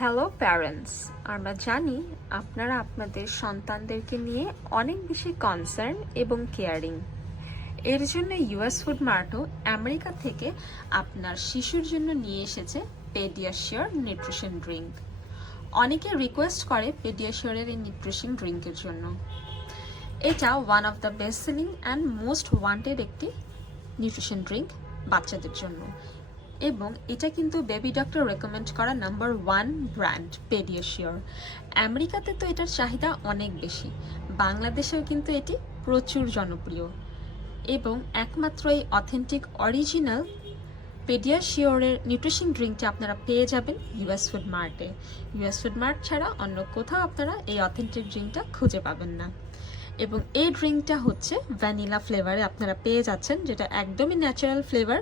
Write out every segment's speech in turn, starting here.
Hello parents, আমরা জানি আপনারা আপনাদের সন্তানদেরকে নিয়ে অনেক বেশি কনসার্ন এবং কেয়ারিং। এর জন্য ইউএস ফুড মার্টও আমেরিকা থেকে আপনার শিশুর জন্য নিয়ে এসেছে পেডিয়াশিওর নিউট্রিশন ড্রিঙ্ক। অনেকে রিকোয়েস্ট করে পেডিয়াশিওরের এই নিউট্রিশন ড্রিঙ্কের জন্য। এটা one of the best selling and most wanted একটি নিউট্রিশন ড্রিঙ্ক বাচ্চাদের জন্য, এবং এটা কিন্তু বেবি ডক্টর রেকমেন্ড করা নাম্বার 1 ব্র্যান্ড পেডিয়াশিওর। আমেরিকাতে তো এটার চাহিদা অনেক বেশি, বাংলাদেশেও কিন্তু এটি প্রচুর জনপ্রিয় এবং একমাত্র এই অথেন্টিক অরিজিনাল পেডিয়াশিওরের নিউট্রিশন ড্রিঙ্কটা আপনারা পেয়ে যাবেন US Food Mart. US Food Mart ছাড়া অন্য কোথাও আপনারা এই অথেন্টিক ড্রিঙ্কটা খুঁজে পাবেন না। এবং এই ড্রিঙ্কটা হচ্ছে ভ্যানিলা ফ্লেভারে আপনারা পেয়ে যাচ্ছেন, যেটা একদমই ন্যাচারাল ফ্লেভার।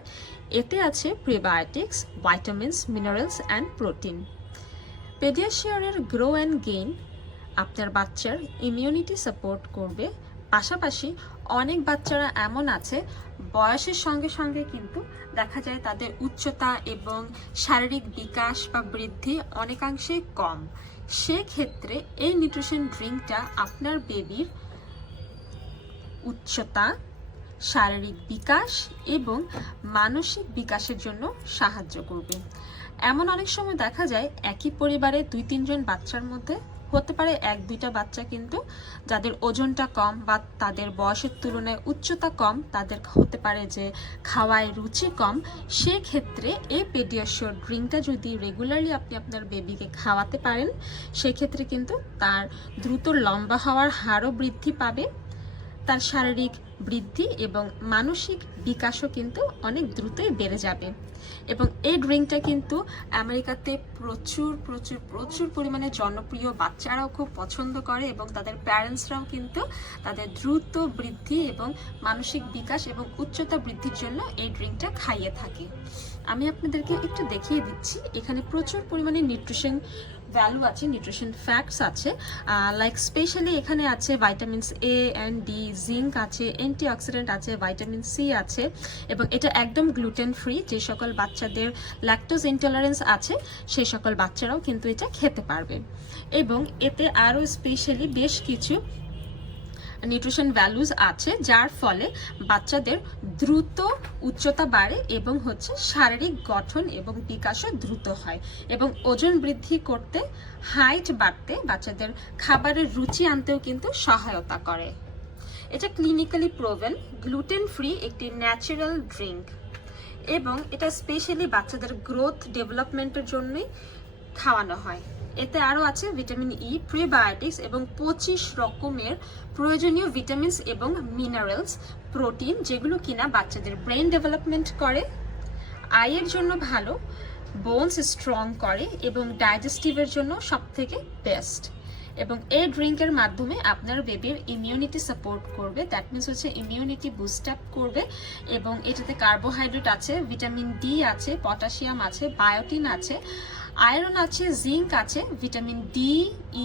এতে আছে prebiotics, vitamins, minerals and protein. পেডিয়াশিওরের গ্রো অ্যান্ড গেইন আপনার বাচ্চার ইমিউনিটি সাপোর্ট করবে। পাশাপাশি অনেক বাচ্চারা এমন আছে বয়সের সঙ্গে সঙ্গে কিন্তু দেখা যায় তাদের উচ্চতা এবং শারীরিক বিকাশ বা বৃদ্ধি অনেকাংশে কম। সেক্ষেত্রে এই নিউট্রিশন ড্রিঙ্কটা আপনার বেবির উচ্চতা, শারীরিক বিকাশ এবং মানসিক বিকাশের জন্য সাহায্য করবে। এমন অনেক সময় দেখা যায় একই পরিবারে 2-3 জন বাচ্চার মধ্যে হতে পারে 1-2টা বাচ্চা কিন্তু যাদের ওজনটা কম বা তাদের বয়সের তুলনায় উচ্চতা কম, তাদের হতে পারে যে খাওয়ায় রুচি কম। সেক্ষেত্রে এই পেডিয়াশিওর ড্রিঙ্কটা যদি রেগুলারলি আপনি আপনার বেবিকে খাওয়াতে পারেন, সেক্ষেত্রে কিন্তু তার দ্রুত লম্বা হওয়ার হারও বৃদ্ধি পাবে, তার শারীরিক বৃদ্ধি এবং মানসিক বিকাশও কিন্তু অনেক দ্রুতই বেড়ে যাবে। এবং এই ড্রিঙ্কটা কিন্তু আমেরিকাতে প্রচুর প্রচুর প্রচুর পরিমাণে জনপ্রিয়, বাচ্চারাও খুব পছন্দ করে এবং তাদের প্যারেন্টসরাও কিন্তু তাদের দ্রুত বৃদ্ধি এবং মানসিক বিকাশ এবং উচ্চতা বৃদ্ধির জন্য এই ড্রিঙ্কটা খাইয়ে থাকে। আমি আপনাদেরকে একটু দেখিয়ে দিচ্ছি। এখানে প্রচুর পরিমাণে নিউট্রিশন ভ্যালু আছে, নিউট্রিশন ফ্যাক্টস আছে, লাইক স্পেশালি এখানে আছে vitamins A and D, zinc আছে, অ্যান্টিঅক্সিডেন্ট আছে, ভাইটামিন সি আছে। এবং এটা একদম গ্লুটেন ফ্রি। যে সকল বাচ্চাদের ল্যাকটোজ ইনটলারেন্স আছে সেই সকল বাচ্চারাও কিন্তু এটা খেতে পারবে। এবং এতে আরও স্পেশালি বেশ কিছু নিউট্রিশন ভ্যালুজ আছে, যার ফলে বাচ্চাদের দ্রুত উচ্চতা বাড়ে এবং শারীরিক গঠন এবং বিকাশও দ্রুত হয় এবং ওজন বৃদ্ধি করতে, হাইট বাড়তে, বাচ্চাদের খাবারের রুচি আনতেও কিন্তু সহায়তা করে। এটা ক্লিনিক্যালি প্রোভেন গ্লুটেন ফ্রি একটি ন্যাচারাল ড্রিঙ্ক এবং এটা স্পেশালি বাচ্চাদের গ্রোথ ডেভেলপমেন্টের জন্যই খাওয়ানো হয়। এতে আরও আছে ভিটামিন ই, প্রিবায়োটিক্স এবং 25 রকমের প্রয়োজনীয় ভিটামিনস এবং মিনারেলস, প্রোটিন, যেগুলো কিনা বাচ্চাদের ব্রেন ডেভেলপমেন্ট করে, আইয়ের জন্য ভালো, বোনস স্ট্রং করে এবং ডাইজেস্টিভের জন্য সবথেকে বেস্ট। এবং এই ড্রিঙ্কের মাধ্যমে আপনার বেবির ইমিউনিটি সাপোর্ট করবে, that means immunity boost up করবে। এবং এটাতে কার্বোহাইড্রেট আছে, ভিটামিন ডি আছে, পটাশিয়াম আছে, বায়োটিন আছে, আয়রন আছে, জিঙ্ক আছে, ভিটামিন ডি,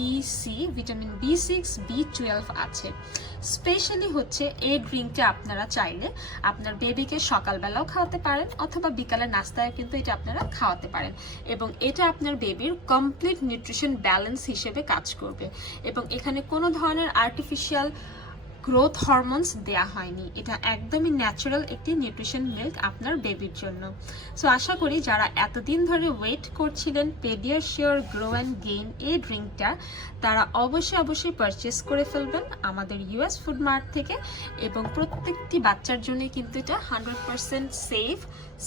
ই, সি, ভিটামিন B6, B12 আছে। স্পেশালি এই ড্রিঙ্কটা আপনারা চাইলে আপনার বেবিকে সকালবেলাও খাওয়াতে পারেন অথবা বিকালের নাস্তায় কিন্তু এটা আপনারা খাওয়াতে পারেন এবং এটা আপনার বেবির কমপ্লিট নিউট্রিশন ব্যালেন্স হিসেবে কাজ করবে। এবং এখানে কোনো ধরনের আর্টিফিশিয়াল গ্রোথ হরমোনস দেয়া হয়নি। এটা একদমই ন্যাচারাল একটি নিউট্রিশন মিল্ক আপনার বেবির জন্য। সো আশা করি যারা এতদিন ধরে ওয়েট করছিলেন পেডিয়াশিওর গ্রো অ্যান্ড গেইন এই ড্রিঙ্কটা, তারা অবশ্যই পারচেস করে ফেলবেন আমাদের ইউএস ফুড মার্ট থেকে। এবং প্রত্যেকটি বাচ্চার জন্য কিন্তু এটা 100% safe,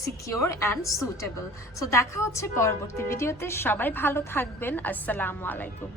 secure and suitable. So দেখা হচ্ছে পরবর্তী ভিডিওতে। সবাই ভালো থাকবেন। আসসালামু আলাইকুম।